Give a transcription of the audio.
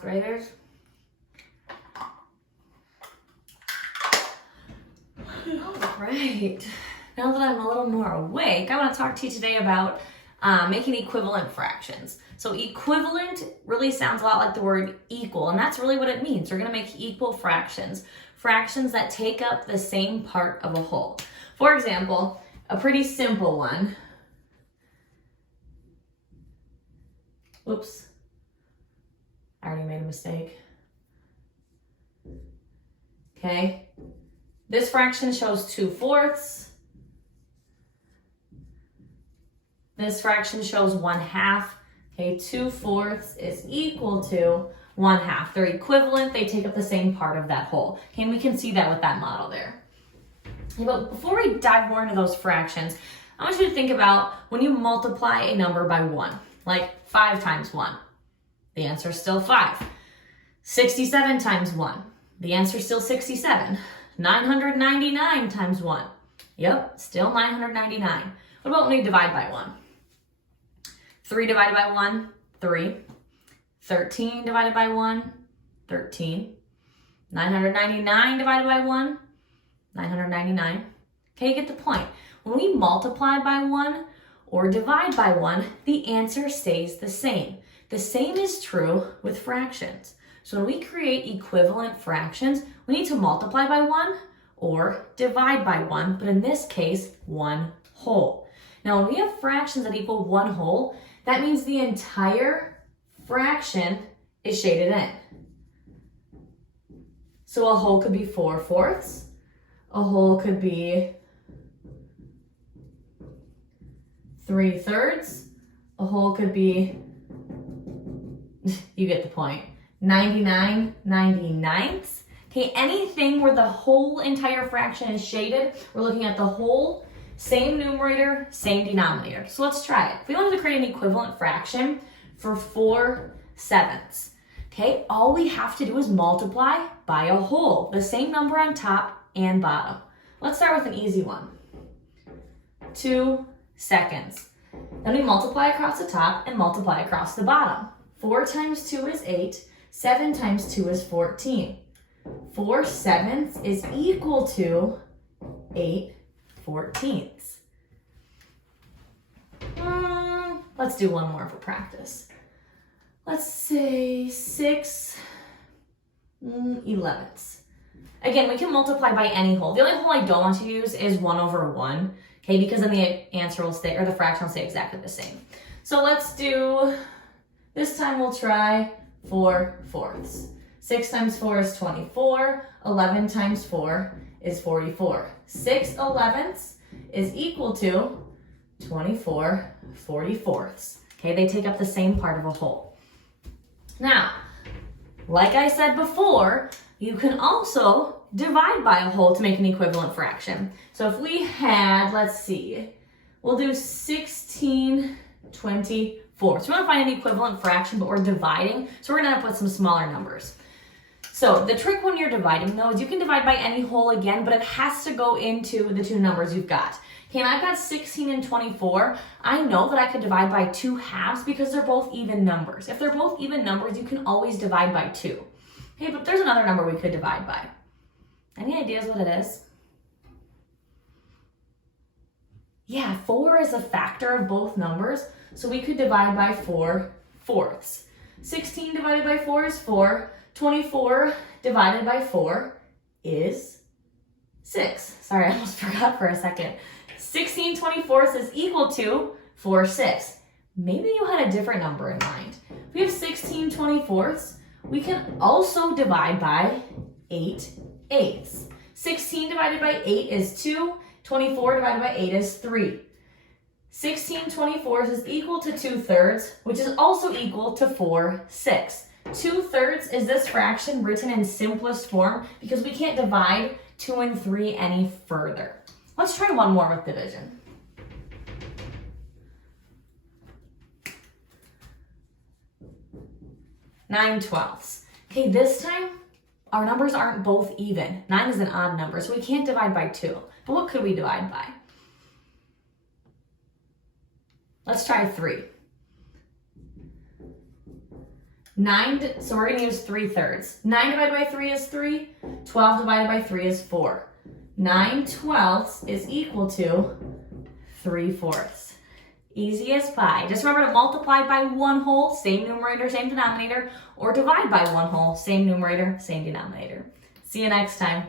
fourth graders. All right, now that I'm a little more awake, I want to talk to you today about making equivalent fractions. So equivalent really sounds a lot like the word equal, and that's really what it means. We're going to make equal fractions, fractions that take up the same part of a whole. For example, a pretty simple one. Oops, I already made a mistake. Okay, this fraction shows 2/4. This fraction shows 1/2. Okay, 2/4 is equal to 1/2. They're equivalent, they take up the same part of that whole. Okay, and we can see that with that model there. Okay, but before we dive more into those fractions, I want you to think about when you multiply a number by 1, like 5 times 1. The answer is still 5. 67 times 1. The answer is still 67. 999 times 1. Yep, still 999. What about when we divide by 1? 3 divided by 1, 3. 13 divided by 1, 13. 999 divided by 1, 999. Okay, you get the point. When we multiply by 1 or divide by 1, the answer stays the same. The same is true with fractions. So when we create equivalent fractions, we need to multiply by 1 or divide by 1, but in this case, 1 whole. Now, when we have fractions that equal 1 whole, that means the entire fraction is shaded in. So a whole could be 4/4. A whole could be 3/3. A whole could be, you get the point, 99/99. Okay, anything where the whole entire fraction is shaded, we're looking at the whole, same numerator, same denominator. So let's try it. If we wanted to create an equivalent fraction for 4/7, okay, all we have to do is multiply by a whole, the same number on top and bottom. Let's start with an easy one. 2 seconds. Then we multiply across the top and multiply across the bottom. 4 times 2 is 8. 7 times 2 is 14. 4/7 is equal to 8/14. Let's do one more for practice. Let's say 6/11. Again, we can multiply by any whole. The only whole I don't want to use is 1/1, okay, because then the answer will stay, or the fraction will stay exactly the same. So let's do, this time we'll try 4/4. 6 times 4 is 24. 11 times 4 is 44. 6/11 is equal to 24/44. Okay, they take up the same part of a whole. Now, like I said before, you can also divide by a whole to make an equivalent fraction. So if we had, let's see, we'll do 16/24. So we want to find an equivalent fraction, but we're dividing, so we're going to end up with some smaller numbers. So the trick when you're dividing though is you can divide by any whole again, but it has to go into the two numbers you've got. Okay, and I've got 16 and 24. I know that I could divide by 2 halves because they're both even numbers. If they're both even numbers, you can always divide by 2. Okay, but there's another number we could divide by. Any ideas what it is? Yeah, 4 is a factor of both numbers, so we could divide by 4/4. 16 divided by 4 is 4. 24 divided by 4 is 6. Sorry, I almost forgot for a second. 16/24 is equal to 4/6. Maybe you had a different number in mind. If we have 16/24, we can also divide by 8/8. 16 divided by 8 is 2. 24 divided by 8 is 3. 16/24 is equal to 2/3, which is also equal to 4/6. 2/3 is this fraction written in simplest form because we can't divide 2 and 3 any further. Let's try one more with division. 9/12. Okay, this time our numbers aren't both even. 9 is an odd number, so we can't divide by 2. But what could we divide by? Let's try 3. So we're gonna use 3/3. 9 divided by 3 is 3. 12 divided by 3 is 4. 9/12 is equal to 3/4. Easy as pie. Just remember to multiply by one whole, same numerator, same denominator, or divide by one whole, same numerator, same denominator. See you next time.